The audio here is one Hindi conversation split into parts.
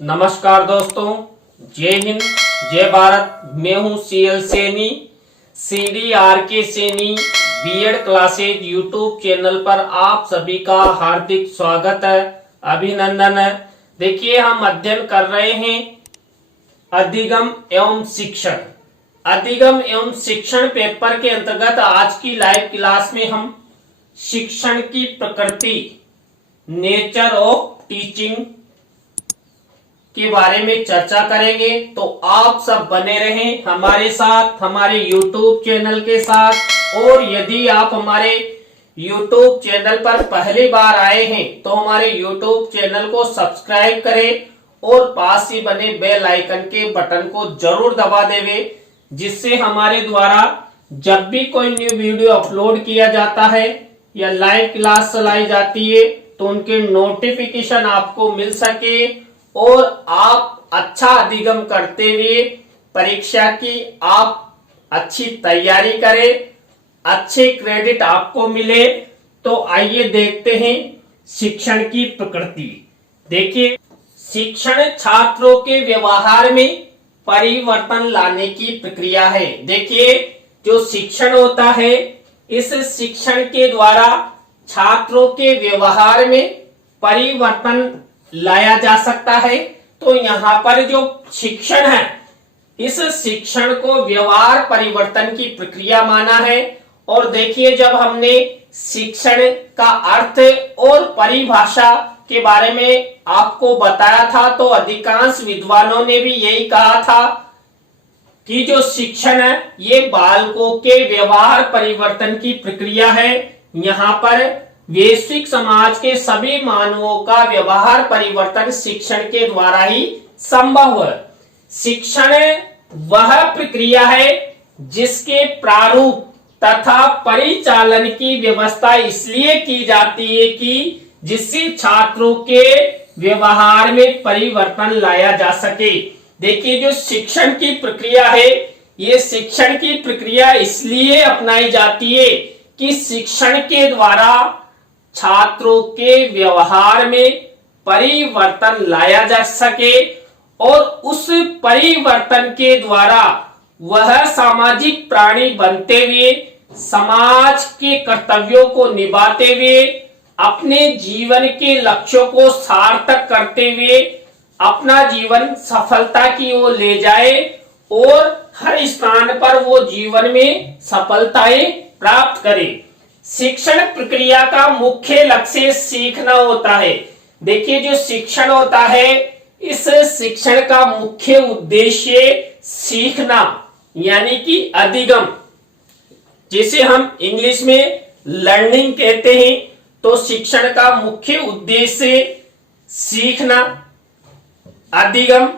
नमस्कार दोस्तों, जय हिंद, जय भारत। मैं हूं CL Saini, CDRK Saini BEd classes YouTube channel पर आप सभी का हार्दिक स्वागत है, अभिनंदन है। देखिए, हम अध्ययन कर रहे हैं अधिगम एवं शिक्षण। अधिगम एवं शिक्षण पेपर के अंतर्गत आज की लाइव क्लास में हम शिक्षण की प्रकृति, नेचर ऑफ टीचिंग के बारे में चर्चा करेंगे। तो आप सब बने रहें हमारे साथ, हमारे YouTube चैनल के साथ। और यदि आप हमारे YouTube चैनल पर पहली बार आए हैं तो हमारे YouTube चैनल को सब्सक्राइब करें और पास ही बने बेल आइकन के बटन को जरूर दबा देवे, जिससे हमारे द्वारा जब भी कोई न्यू वीडियो अपलोड किया जाता है या लाइव क्लास चलाई जाती है तो उनके नोटिफिकेशन आपको मिल सके और आप अच्छा अधिगम करते हुए परीक्षा की आप अच्छी तैयारी करें, अच्छे क्रेडिट आपको मिले। तो आइए देखते हैं शिक्षण की प्रकृति। देखिए, शिक्षण छात्रों के व्यवहार में परिवर्तन लाने की प्रक्रिया है। देखिए, जो शिक्षण होता है, इस शिक्षण के द्वारा छात्रों के व्यवहार में परिवर्तन लाया जा सकता है। तो यहाँ पर जो शिक्षण है, इस शिक्षण को व्यवहार परिवर्तन की प्रक्रिया माना है। और देखिए, जब हमने शिक्षण का अर्थ और परिभाषा के बारे में आपको बताया था तो अधिकांश विद्वानों ने भी यही कहा था कि जो शिक्षण है ये बालकों के व्यवहार परिवर्तन की प्रक्रिया है। यहाँ पर वैश्विक समाज के सभी मानवों का व्यवहार परिवर्तन शिक्षण के द्वारा ही संभव है। शिक्षण वह प्रक्रिया है जिसके प्रारूप तथा परिचालन की व्यवस्था इसलिए की जाती है कि जिससे छात्रों के व्यवहार में परिवर्तन लाया जा सके। देखिए, जो शिक्षण की प्रक्रिया है, ये शिक्षण की प्रक्रिया इसलिए अपनाई जाती है कि शिक्षण के द्वारा छात्रों के व्यवहार में परिवर्तन लाया जा सके और उस परिवर्तन के द्वारा वह सामाजिक प्राणी बनते हुए समाज के कर्तव्यों को निभाते हुए अपने जीवन के लक्ष्यों को सार्थक करते हुए अपना जीवन सफलता की ओर ले जाए और हर स्थान पर वो जीवन में सफलताएं प्राप्त करे। शिक्षण प्रक्रिया का मुख्य लक्ष्य सीखना होता है। देखिए, जो शिक्षण होता है, इस शिक्षण का मुख्य उद्देश्य सीखना यानी कि अधिगम, जिसे हम इंग्लिश में लर्निंग कहते हैं। तो शिक्षण का मुख्य उद्देश्य सीखना, अधिगम,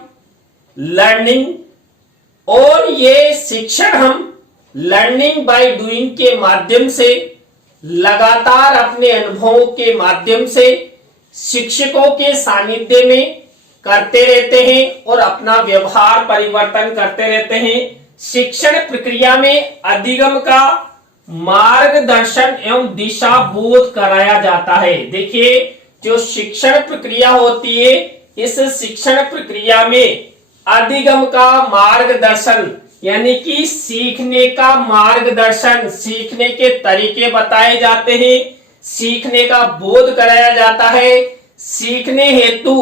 लर्निंग। और ये शिक्षण हम लर्निंग बाय डूइंग के माध्यम से, लगातार अपने अनुभवों के माध्यम से, शिक्षकों के सानिध्य में करते रहते हैं और अपना व्यवहार परिवर्तन करते रहते हैं। शिक्षण प्रक्रिया में अधिगम का मार्गदर्शन एवं दिशा बोध कराया जाता है। देखिए, जो शिक्षण प्रक्रिया होती है, इस शिक्षण प्रक्रिया में अधिगम का मार्गदर्शन यानी कि सीखने का मार्गदर्शन, सीखने के तरीके बताए जाते हैं, सीखने का बोध कराया जाता है। सीखने हेतु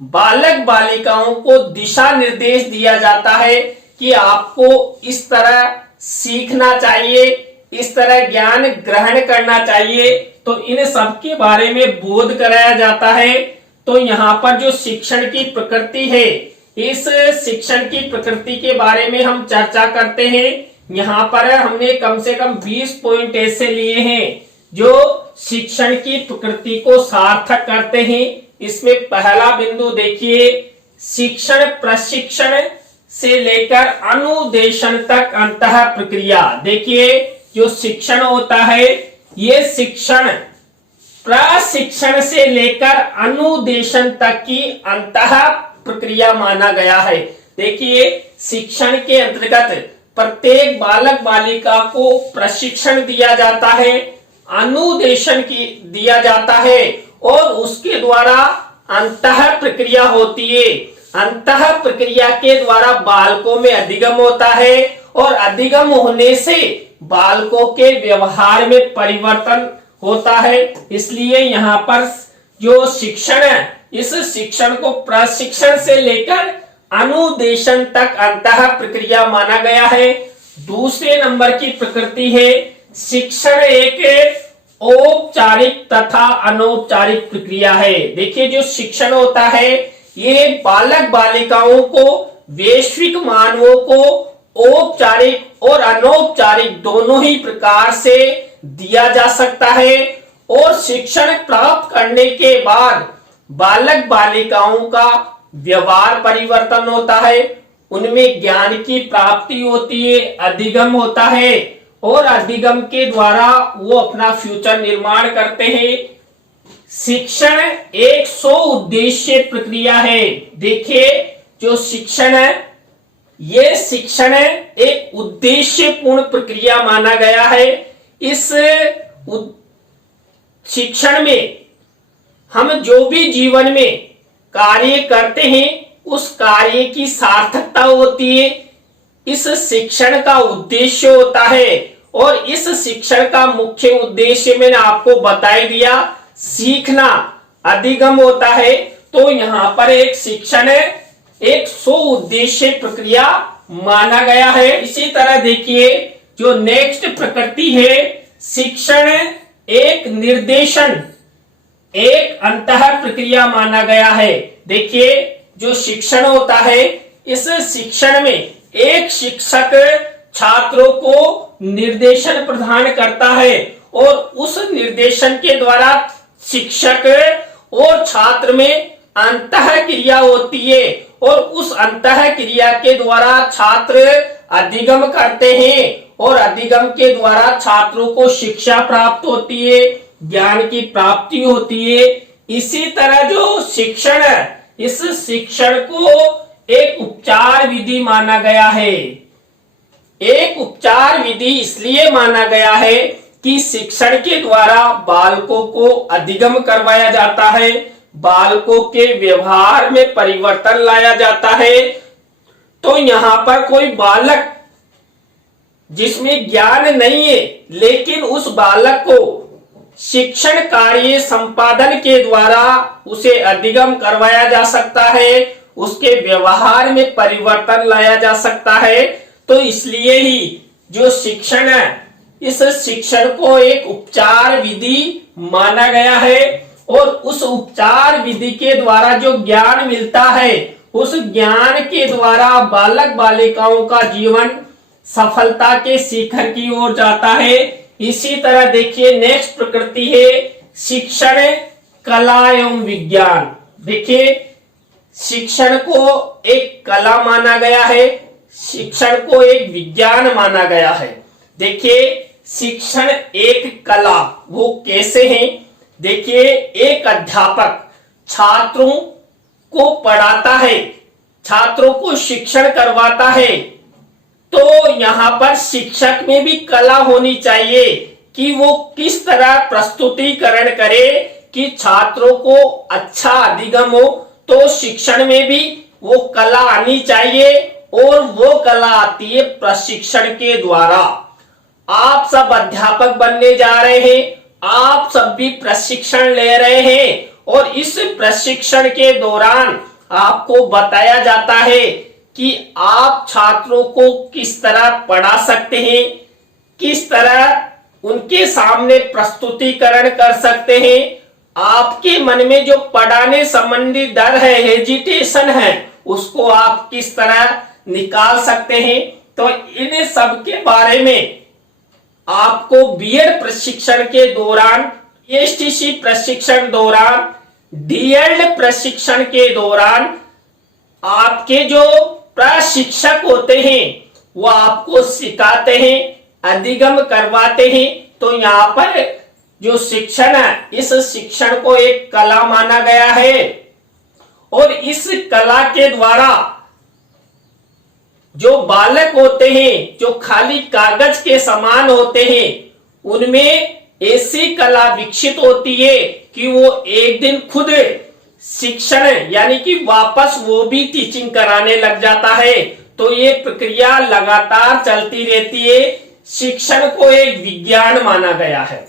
बालक बालिकाओं को दिशा निर्देश दिया जाता है कि आपको इस तरह सीखना चाहिए, इस तरह ज्ञान ग्रहण करना चाहिए। तो इन सब के बारे में बोध कराया जाता है। तो यहाँ पर जो शिक्षण की प्रकृति है, इस शिक्षण की प्रकृति के बारे में हम चर्चा करते हैं। यहाँ पर हमने कम से कम 20 पॉइंट ऐसे लिए हैं जो शिक्षण की प्रकृति को सार्थक करते हैं। इसमें पहला बिंदु देखिए, शिक्षण प्रशिक्षण से लेकर अनुदेशन तक अंतः प्रक्रिया। देखिए, जो शिक्षण होता है, ये शिक्षण प्रशिक्षण से लेकर अनुदेशन तक की अंतः प्रक्रिया माना गया है। देखिए, शिक्षण के अंतर्गत प्रत्येक बालक बालिका को प्रशिक्षण दिया जाता है, अनुदेशन की दिया जाता है और उसके द्वारा अंतः प्रक्रिया होती है। अंतः प्रक्रिया के द्वारा बालकों में अधिगम होता है और अधिगम होने से बालकों के व्यवहार में परिवर्तन होता है। इसलिए यहाँ पर जो शिक्षण है, इस शिक्षण को प्रशिक्षण से लेकर अनुदेशन तक अंतः प्रक्रिया माना गया है। दूसरे नंबर की प्रकृति है शिक्षण एक औपचारिक तथा अनौपचारिक प्रक्रिया है। देखिए जो शिक्षण होता है ये बालक बालिकाओं को, वैश्विक मानवों को औपचारिक और अनौपचारिक दोनों ही प्रकार से दिया जा सकता है। और शिक्षण प्राप्त करने के बाद बालक बालिकाओं का व्यवहार परिवर्तन होता है, उनमें ज्ञान की प्राप्ति होती है, अधिगम होता है और अधिगम के द्वारा वो अपना फ्यूचर निर्माण करते हैं। शिक्षण एक स्व उद्देश्य प्रक्रिया है। देखिए जो शिक्षण है ये शिक्षण एक उद्देश्यपूर्ण प्रक्रिया माना गया है। इस शिक्षण में हम जो भी जीवन में कार्य करते हैं उस कार्य की सार्थकता होती है। इस शिक्षण का उद्देश्य होता है और इस शिक्षण का मुख्य उद्देश्य मैंने आपको बता ही दिया, सीखना, अधिगम होता है। तो यहाँ पर एक शिक्षण एक स्व उद्देश्य प्रक्रिया माना गया है। इसी तरह देखिए जो नेक्स्ट प्रकृति है शिक्षण एक निर्देशन, एक अंतः प्रक्रिया माना गया है। देखिए जो शिक्षण होता है इस शिक्षण में एक शिक्षक छात्रों को निर्देशन प्रदान करता है और उस निर्देशन के द्वारा शिक्षक और छात्र में अंतः क्रिया होती है और उस अंतः क्रिया के द्वारा छात्र अधिगम करते हैं और अधिगम के द्वारा छात्रों को शिक्षा प्राप्त होती है, ज्ञान की प्राप्ति होती है। इसी तरह जो शिक्षण है इस शिक्षण को एक उपचार विधि माना गया है। एक उपचार विधि इसलिए माना गया है कि शिक्षण के द्वारा बालकों को अधिगम करवाया जाता है, बालकों के व्यवहार में परिवर्तन लाया जाता है। तो यहाँ पर कोई बालक जिसमें ज्ञान नहीं है लेकिन उस बालक को शिक्षण कार्य संपादन के द्वारा उसे अधिगम करवाया जा सकता है, उसके व्यवहार में परिवर्तन लाया जा सकता है। तो इसलिए ही जो शिक्षण है इस शिक्षण को एक उपचार विधि माना गया है और उस उपचार विधि के द्वारा जो ज्ञान मिलता है उस ज्ञान के द्वारा बालक बालिकाओं का जीवन सफलता के शिखर की ओर जाता है। इसी तरह देखिए नेक्स्ट प्रकृति है शिक्षण कला एवं विज्ञान। देखिए शिक्षण को एक कला माना गया है, शिक्षण को एक विज्ञान माना गया है। देखिए शिक्षण एक कला वो कैसे है? देखिए एक अध्यापक छात्रों को पढ़ाता है, छात्रों को शिक्षण करवाता है, तो यहाँ पर शिक्षक में भी कला होनी चाहिए कि वो किस तरह प्रस्तुतिकरण करे कि छात्रों को अच्छा अधिगम हो। तो शिक्षण में भी वो कला आनी चाहिए और वो कला आती है प्रशिक्षण के द्वारा। आप सब अध्यापक बनने जा रहे हैं, आप सब भी प्रशिक्षण ले रहे हैं और इस प्रशिक्षण के दौरान आपको बताया जाता है कि आप छात्रों को किस तरह पढ़ा सकते हैं, किस तरह उनके सामने प्रस्तुतिकरण कर सकते हैं। आपके मन में जो पढ़ाने संबंधी डर है, हेजिटेशन है, उसको आप किस तरह निकाल सकते हैं। तो इन सब के बारे में आपको बीएड प्रशिक्षण के दौरान, एसटीसी प्रशिक्षण दौरान, डीएड प्रशिक्षण के दौरान आपके जो प्रशिक्षक होते हैं वो आपको सिखाते हैं, अधिगम करवाते हैं। तो यहाँ पर जो शिक्षण है इस शिक्षण को एक कला माना गया है और इस कला के द्वारा जो बालक होते हैं जो खाली कागज के समान होते हैं उनमें ऐसी कला विकसित होती है कि वो एक दिन खुद शिक्षण यानी कि वापस वो भी टीचिंग कराने लग जाता है। तो ये प्रक्रिया लगातार चलती रहती है। शिक्षण को एक विज्ञान माना गया है।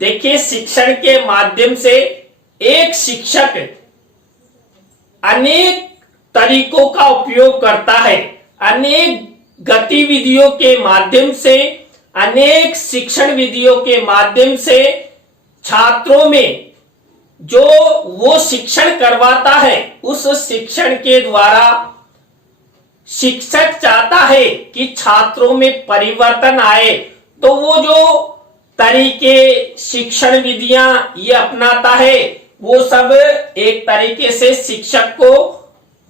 देखिए, शिक्षण के माध्यम से एक शिक्षक अनेक तरीकों का उपयोग करता है। अनेक गतिविधियों के माध्यम से, अनेक शिक्षण विधियों के माध्यम से छात्रों में जो वो शिक्षण करवाता है, उस शिक्षण के द्वारा शिक्षक चाहता है कि छात्रों में परिवर्तन आए। तो वो जो तरीके, शिक्षण विधियां ये अपनाता है, वो सब एक तरीके से शिक्षक को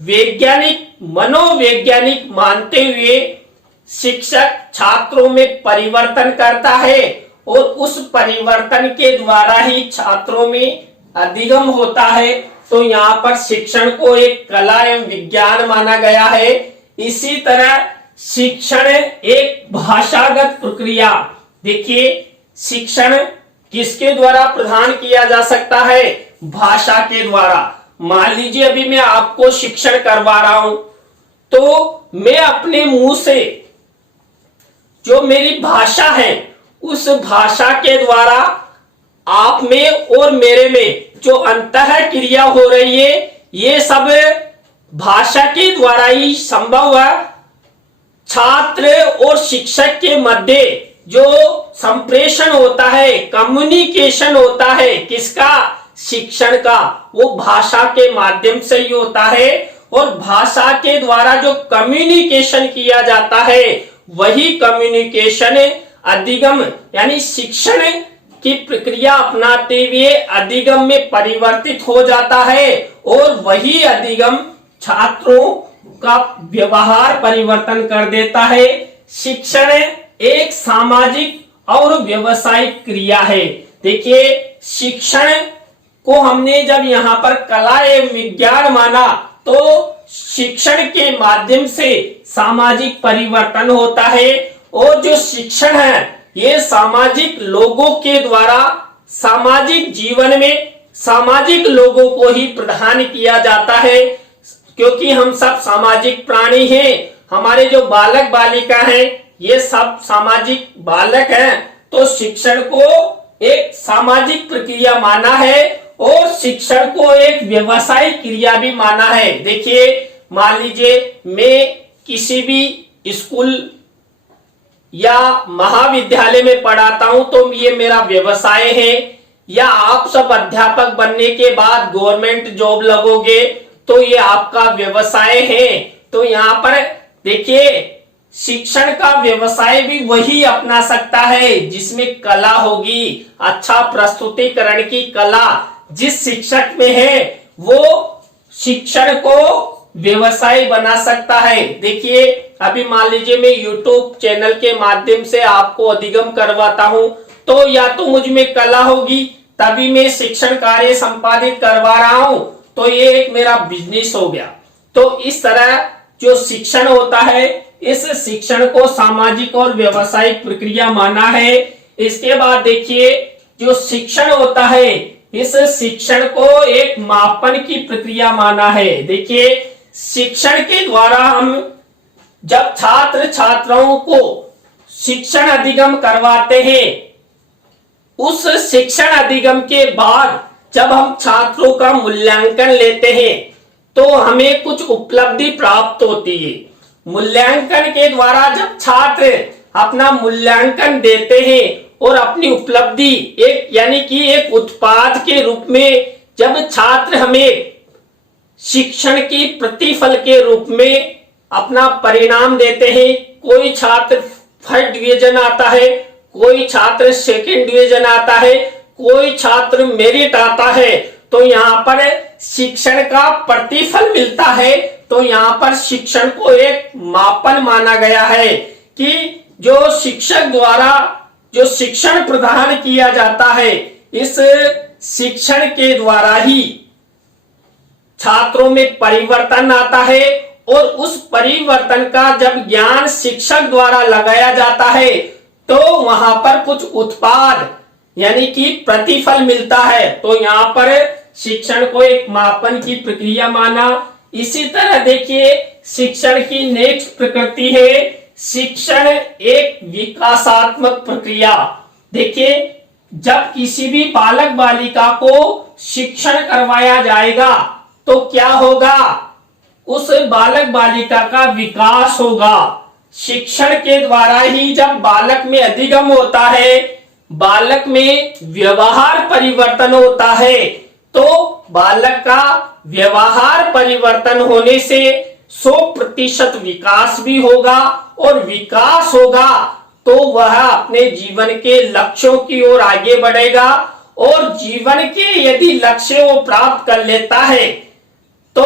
वैज्ञानिक, मनोवैज्ञानिक मानते हुए शिक्षक छात्रों में परिवर्तन करता है और उस परिवर्तन के द्वारा ही छात्रों में अधिगम होता है। तो यहाँ पर शिक्षण को एक कला एवं विज्ञान माना गया है। इसी तरह शिक्षण एक भाषागत प्रक्रिया। देखिए, शिक्षण किसके द्वारा प्रदान किया जा सकता है? भाषा के द्वारा। मान लीजिए अभी मैं आपको शिक्षण करवा रहा हूं, तो मैं अपने मुंह से जो मेरी भाषा है, उस भाषा के द्वारा आप में और मेरे में जो अंतः क्रिया हो रही है, ये सब भाषा के द्वारा ही संभव है। छात्र और शिक्षक के मध्य जो संप्रेषण होता है, कम्युनिकेशन होता है, किसका? शिक्षण का। वो भाषा के माध्यम से ही होता है और भाषा के द्वारा जो कम्युनिकेशन किया जाता है, वही कम्युनिकेशन अधिगम यानी शिक्षण की प्रक्रिया अपनाते हुए अधिगम में परिवर्तित हो जाता है और वही अधिगम छात्रों का व्यवहार परिवर्तन कर देता है। शिक्षण एक सामाजिक और व्यवसायिक क्रिया है। देखिए, शिक्षण को हमने जब यहाँ पर कला एवं विज्ञान माना, तो शिक्षण के माध्यम से सामाजिक परिवर्तन होता है और जो शिक्षण है, ये सामाजिक लोगों के द्वारा सामाजिक जीवन में सामाजिक लोगों को ही प्रदान किया जाता है, क्योंकि हम सब सामाजिक प्राणी हैं। हमारे जो बालक बालिका हैं, ये सब सामाजिक बालक हैं। तो शिक्षण को एक सामाजिक प्रक्रिया माना है और शिक्षण को एक व्यवसायिक क्रिया भी माना है। देखिए, मान लीजिए मैं किसी भी स्कूल या महाविद्यालय में पढ़ाता हूं, तो ये मेरा व्यवसाय है। या आप सब अध्यापक बनने के बाद गवर्नमेंट जॉब लगोगे, तो ये आपका व्यवसाय है। तो यहाँ पर देखिए, शिक्षण का व्यवसाय भी वही अपना सकता है जिसमें कला होगी, अच्छा प्रस्तुतिकरण की कला जिस शिक्षक में है, वो शिक्षण को व्यवसाय बना सकता है। देखिए, अभी मान लीजिए मैं YouTube चैनल के माध्यम से आपको अधिगम करवाता हूं, तो या तो मुझ में कला होगी, तभी मैं शिक्षण कार्य संपादित करवा रहा हूं, तो ये एक मेरा बिजनेस हो गया। तो इस तरह जो शिक्षण होता है, इस शिक्षण को सामाजिक और व्यवसायिक प्रक्रिया माना है। इसके बाद देखिए, जो शिक्षण होता है, इस शिक्षण को एक मापन की प्रक्रिया माना है। देखिए, शिक्षण के द्वारा हम जब छात्र छात्राओं को शिक्षण अधिगम करवाते हैं, उस शिक्षण अधिगम के बाद जब हम छात्रों का मूल्यांकन लेते हैं, तो हमें कुछ उपलब्धि प्राप्त होती है। मूल्यांकन के द्वारा जब छात्र अपना मूल्यांकन देते हैं और अपनी उपलब्धि एक यानी कि एक उत्पाद के रूप में जब छात्र हमें शिक्षण की प्रतिफल के रूप में अपना परिणाम देते हैं, कोई छात्र फर्स्ट डिवीजन आता है, कोई छात्र सेकंड डिवीजन आता है, कोई छात्र मेरिट आता है, तो यहाँ पर शिक्षण का प्रतिफल मिलता है। तो यहाँ पर शिक्षण को एक मापन माना गया है कि जो शिक्षक द्वारा जो शिक्षण प्रदान किया जाता है, इस शिक्षण के द्वारा ही छात्रों में परिवर्तन आता है और उस परिवर्तन का जब ज्ञान शिक्षक द्वारा लगाया जाता है, तो वहां पर कुछ उत्पाद यानी कि प्रतिफल मिलता है। तो यहाँ पर शिक्षण को एक मापन की प्रक्रिया माना। इसी तरह देखिए शिक्षण की नेक्स्ट प्रकृति है शिक्षण एक विकासात्मक प्रक्रिया। देखिए जब किसी भी बालक बालिका को शिक्षण करवाया जाएगा तो क्या होगा, उस बालक बालिका का विकास होगा। शिक्षण के द्वारा ही जब बालक में अधिगम होता है, बालक में व्यवहार परिवर्तन होता है, तो बालक का व्यवहार परिवर्तन होने से 100% विकास भी होगा और विकास होगा तो वह अपने जीवन के लक्ष्यों की ओर आगे बढ़ेगा और जीवन के यदि लक्ष्य वो प्राप्त कर लेता है तो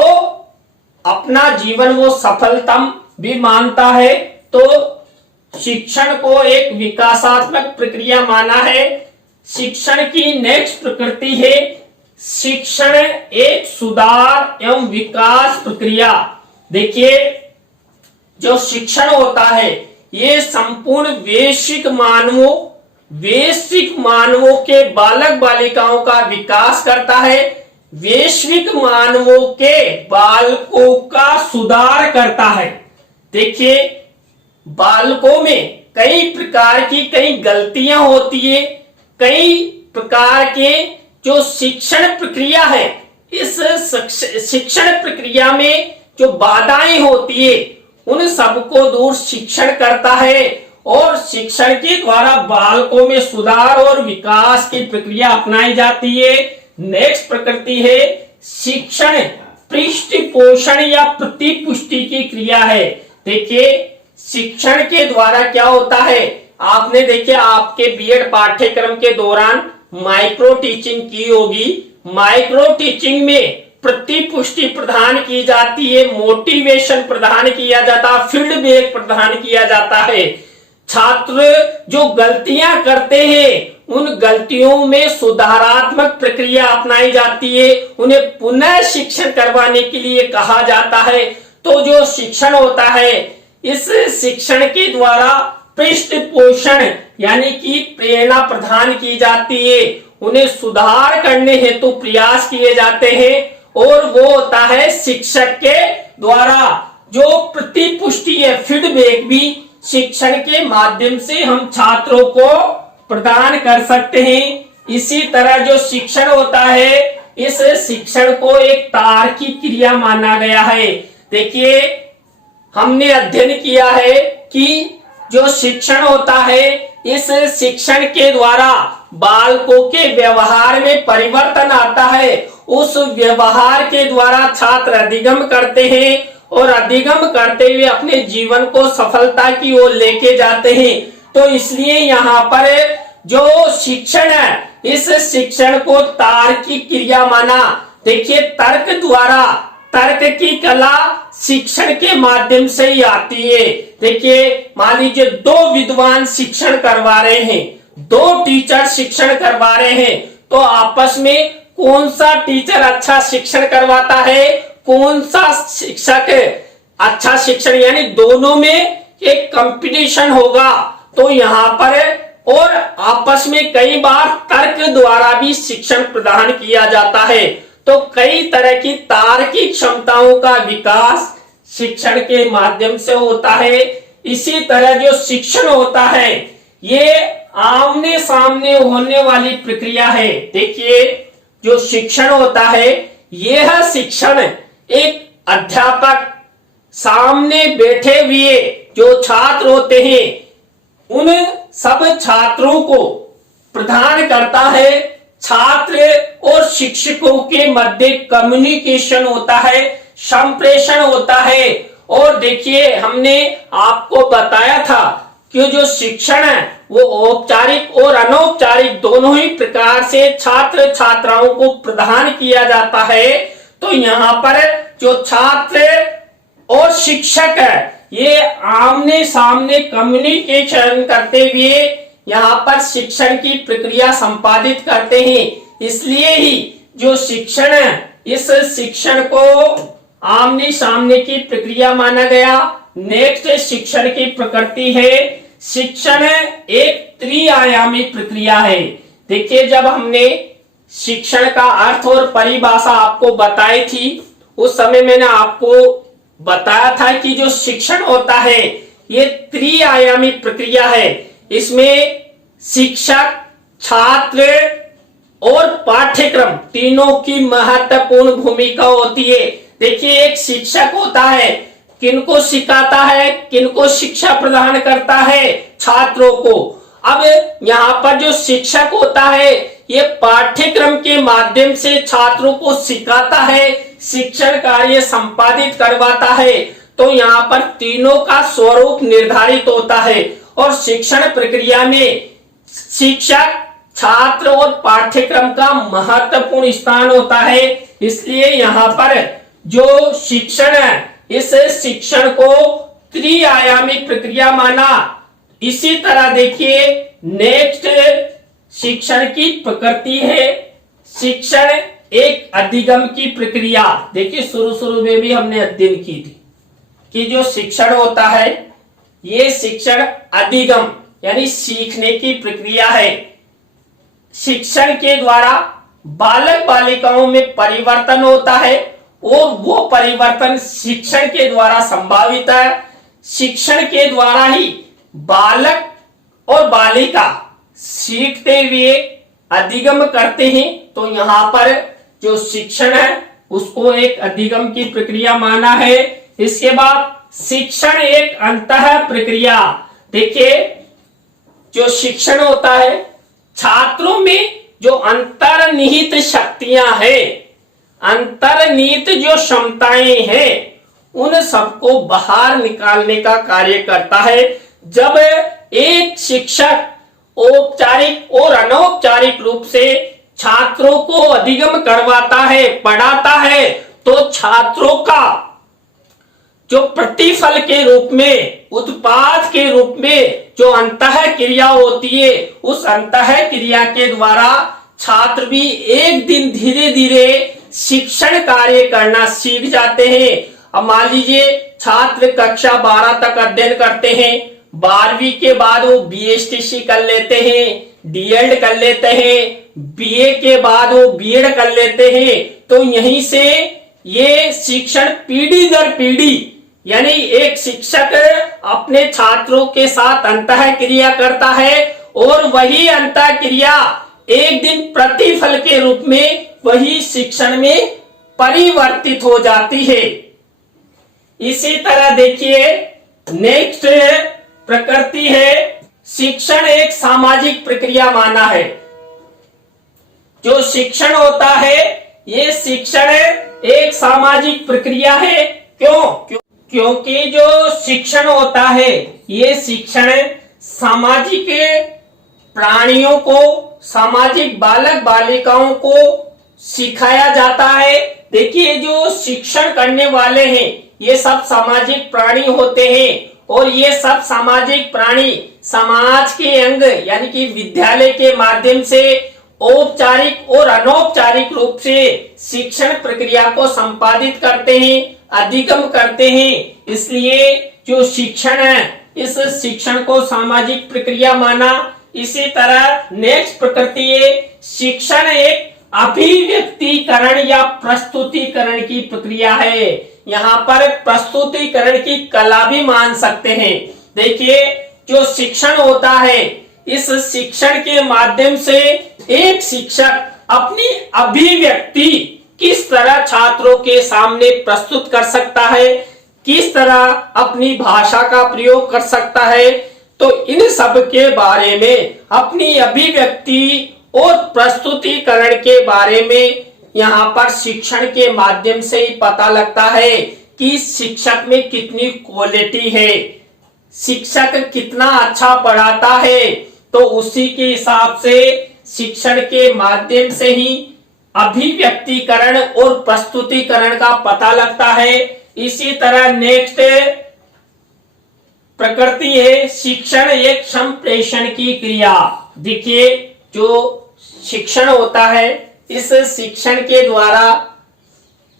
अपना जीवन वो सफलतम भी मानता है। तो शिक्षण को एक विकासात्मक प्रक्रिया माना है। शिक्षण की नेक्स्ट प्रकृति है शिक्षण एक सुधार एवं विकास प्रक्रिया। देखिए जो शिक्षण होता है ये संपूर्ण वैश्विक मानवों के बालक बालिकाओं का विकास करता है, वैश्विक मानवों के बालकों का सुधार करता है। देखिए बालकों में कई प्रकार की कई गलतियां होती है, कई प्रकार के जो शिक्षण प्रक्रिया है, इस शिक्षण प्रक्रिया में जो बाधाएं होती है उन सबको दूर शिक्षण करता है और शिक्षण के द्वारा बालकों में सुधार और विकास की प्रक्रिया अपनाई जाती है। नेक्स्ट प्रकृति है शिक्षण पृष्ठपोषण या प्रतिपुष्टि की क्रिया है। देखिए शिक्षण के द्वारा क्या होता है, आपने देखिए आपके बीएड पाठ्यक्रम के दौरान माइक्रो टीचिंग की होगी। माइक्रो टीचिंग में प्रतिपुष्टि प्रदान की जाती है, मोटिवेशन प्रदान किया जाता है, फीडबैक प्रदान किया जाता है। छात्र जो गलतियां करते हैं उन गलतियों में सुधारात्मक प्रक्रिया अपनाई जाती है, उन्हें पुनः शिक्षण करवाने के लिए कहा जाता है। तो जो शिक्षण होता है इस शिक्षण के द्वारा पृष्ठपोषण यानी कि प्रेरणा प्रदान की जाती है, उन्हें सुधार करने हेतु प्रयास किए जाते हैं और वो होता है शिक्षक के द्वारा जो प्रतिपुष्टि है, फीडबैक भी शिक्षण के माध्यम से हम छात्रों को प्रदान कर सकते हैं। इसी तरह जो शिक्षण होता है इस शिक्षण को एक तार्किक क्रिया माना गया है। देखिए हमने अध्ययन किया है कि जो शिक्षण होता है इस शिक्षण के द्वारा बालकों के व्यवहार में परिवर्तन आता है, उस व्यवहार के द्वारा छात्र अधिगम करते हैं और अधिगम करते हुए अपने जीवन को सफलता की ओर लेके जाते हैं। तो इसलिए यहाँ पर जो शिक्षण है इस शिक्षण को तार्किक क्रिया माना। देखिए तर्क द्वारा, तर्क की कला शिक्षण के माध्यम से ही आती है। देखिए मान लीजिए दो विद्वान शिक्षण करवा रहे हैं, दो टीचर शिक्षण करवा रहे हैं, तो आपस में कौन सा टीचर अच्छा शिक्षण करवाता है, कौन सा शिक्षक अच्छा शिक्षण, यानी दोनों में एक कंपटीशन होगा। तो यहाँ पर और आपस में कई बार तर्क द्वारा भी शिक्षण प्रदान किया जाता है। तो कई तरह की तार्किक क्षमताओं का विकास शिक्षण के माध्यम से होता है। इसी तरह जो शिक्षण होता है ये आमने सामने होने वाली प्रक्रिया है। देखिए जो शिक्षण होता है यह शिक्षण एक अध्यापक सामने बैठे हुए जो छात्र होते हैं उन सब छात्रों को प्रदान करता है। छात्र और शिक्षकों के मध्य कम्युनिकेशन होता है, संप्रेषण होता है। और देखिए हमने आपको बताया था कि जो शिक्षण है वो औपचारिक और अनौपचारिक दोनों ही प्रकार से छात्र छात्राओं को प्रदान किया जाता है। तो यहाँ पर जो छात्र और शिक्षक है ये आमने सामने कम्युनिकेशन करते हुए यहाँ पर शिक्षण की प्रक्रिया संपादित करते हैं। इसलिए ही जो शिक्षण है इस शिक्षण को आमने सामने की प्रक्रिया माना गया। नेक्स्ट शिक्षण की प्रकृति है शिक्षण एक त्रिआयामी प्रक्रिया है। देखिए जब हमने शिक्षण का अर्थ और परिभाषा आपको बताई थी। उस समय मैंने आपको बताया था कि जो शिक्षण होता है ये त्रिआयामी प्रक्रिया है। इसमें शिक्षक, छात्र और पाठ्यक्रम तीनों की महत्वपूर्ण भूमिका होती है। देखिए, एक शिक्षक होता है, किनको सिखाता है, किनको शिक्षा प्रदान करता है, छात्रों को। अब यहाँ पर जो शिक्षक होता है ये पाठ्यक्रम के माध्यम से छात्रों को सिखाता है, शिक्षण कार्य संपादित करवाता है। तो यहाँ पर तीनों का स्वरूप निर्धारित होता है और शिक्षण प्रक्रिया में शिक्षक, छात्र और पाठ्यक्रम का महत्वपूर्ण स्थान होता है। इसलिए यहाँ पर जो शिक्षण है, इस शिक्षण को त्रिआयामी प्रक्रिया माना। इसी तरह देखिए, नेक्स्ट शिक्षण की प्रकृति है। शिक्षण एक अधिगम की प्रक्रिया। देखिए, शुरू में भी हमने अध्ययन की थी कि जो शिक्षण होता है ये शिक्षण अधिगम यानी सीखने की प्रक्रिया है। शिक्षण के द्वारा बालक बालिकाओं में परिवर्तन होता है और वो परिवर्तन शिक्षण के द्वारा संभावित है। शिक्षण के द्वारा ही बालक और बालिका सीखते हुए अधिगम करते हैं। तो यहाँ पर जो शिक्षण है उसको एक अधिगम की प्रक्रिया माना है। इसके बाद शिक्षण एक अंतः प्रक्रिया। देखिए, जो शिक्षण होता है, छात्रों में जो अंतर्निहित शक्तियां हैं, अंतर्निहित जो क्षमताएं हैं, उन सबको बाहर निकालने का कार्य करता है। जब एक शिक्षक औपचारिक और अनौपचारिक रूप से छात्रों को अधिगम करवाता है, पढ़ाता है, तो छात्रों का जो प्रतिफल के रूप में, उत्पाद के रूप में जो अंतः क्रिया होती है, उस अंतः क्रिया के द्वारा छात्र भी एक दिन धीरे धीरे शिक्षण कार्य करना सीख जाते हैं। अब मान लीजिए छात्र कक्षा 12 तक अध्ययन करते हैं, 12वीं के बाद वो बीएसटीसी कर लेते हैं, डीएड कर लेते हैं, बीए के बाद वो बीएड कर लेते हैं। तो यहीं से ये शिक्षण पीढ़ी दर पीढ़ी, यानी एक शिक्षक अपने छात्रों के साथ अंतः क्रिया करता है और वही अंतः क्रिया एक दिन प्रतिफल के रूप में वही शिक्षण में परिवर्तित हो जाती है। इसी तरह देखिए, नेक्स्ट प्रकृति है। शिक्षण एक सामाजिक प्रक्रिया माना है। जो शिक्षण होता है ये शिक्षण एक सामाजिक प्रक्रिया है। क्योंकि जो शिक्षण होता है ये शिक्षण सामाजिक प्राणियों को, सामाजिक बालक बालिकाओं को सिखाया जाता है। देखिए, जो शिक्षण करने वाले हैं ये सब सामाजिक प्राणी होते हैं और ये सब सामाजिक प्राणी समाज के अंग यानी कि विद्यालय के माध्यम से औपचारिक और अनौपचारिक रूप से शिक्षण प्रक्रिया को संपादित करते हैं, अधिगम करते हैं। इसलिए जो शिक्षण है, इस शिक्षण को सामाजिक प्रक्रिया माना। इसी तरह नेक्स्ट प्रकृति है, शिक्षण एक अभिव्यक्तिकरण या प्रस्तुतिकरण की प्रक्रिया है। यहाँ पर प्रस्तुतिकरण की कला भी मान सकते हैं। देखिए, जो शिक्षण होता है, इस शिक्षण के माध्यम से एक शिक्षक अपनी अभिव्यक्ति किस तरह छात्रों के सामने प्रस्तुत कर सकता है, किस तरह अपनी भाषा का प्रयोग कर सकता है, तो इन सब के बारे में, अपनी अभिव्यक्ति और प्रस्तुतिकरण के बारे में यहाँ पर शिक्षण के माध्यम से ही पता लगता है कि शिक्षक में कितनी क्वालिटी है, शिक्षक कितना अच्छा पढ़ाता है। तो उसी के हिसाब से शिक्षण के माध्यम से ही अभिव्यक्तिकरण और प्रस्तुतिकरण का पता लगता है। इसी तरह नेक्स्ट प्रकृति है, शिक्षण एक संप्रेषण की क्रिया। देखिए, जो शिक्षण होता है, इस शिक्षण के द्वारा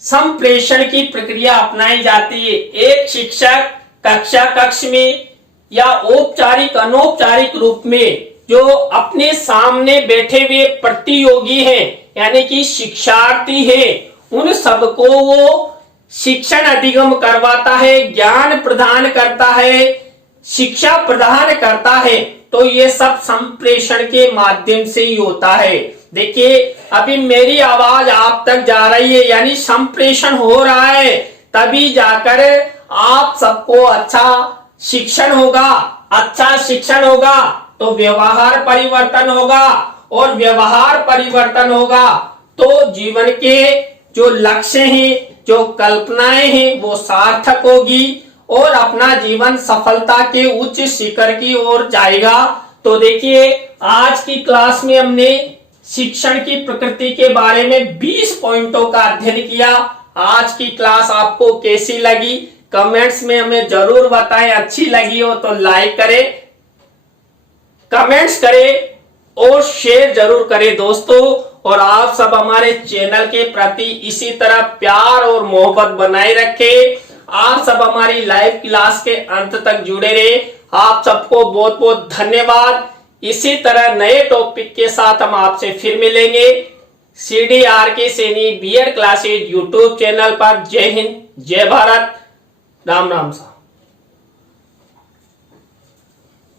संप्रेषण की प्रक्रिया अपनाई जाती है। एक शिक्षक कक्षा कक्ष में या औपचारिक अनौपचारिक रूप में जो अपने सामने बैठे हुए प्रतियोगी हैं यानी कि शिक्षार्थी है उन सबको वो शिक्षण अधिगम करवाता है, ज्ञान प्रदान करता है, शिक्षा प्रदान करता है। तो ये सब संप्रेषण के माध्यम से ही होता है। देखिए अभी मेरी आवाज आप तक जा रही है, यानी संप्रेषण हो रहा है, तभी जाकर आप सबको अच्छा शिक्षण होगा। अच्छा शिक्षण होगा तो व्यवहार परिवर्तन होगा, और व्यवहार परिवर्तन होगा तो जीवन के जो लक्ष्य हैं, जो कल्पनाएं हैं वो सार्थक होगी और अपना जीवन सफलता के उच्च शिखर की ओर जाएगा। तो देखिए आज की क्लास में हमने शिक्षण की प्रकृति के बारे में 20 पॉइंटों का अध्ययन किया। आज की क्लास आपको कैसी लगी कमेंट्स में हमें जरूर बताएं। अच्छी लगी हो तो लाइक करें, कमेंट्स करें और शेयर जरूर करें दोस्तों। और आप सब हमारे चैनल के प्रति इसी तरह प्यार और मोहब्बत बनाए रखें। आप सब हमारी लाइव क्लास के अंत तक जुड़े रहे। आप सबको बहुत बहुत धन्यवाद। इसी तरह नए टॉपिक के साथ हम आपसे फिर मिलेंगे CDRK Saini BEd classes YouTube channel पर। जय हिंद, जय भारत, राम राम सा।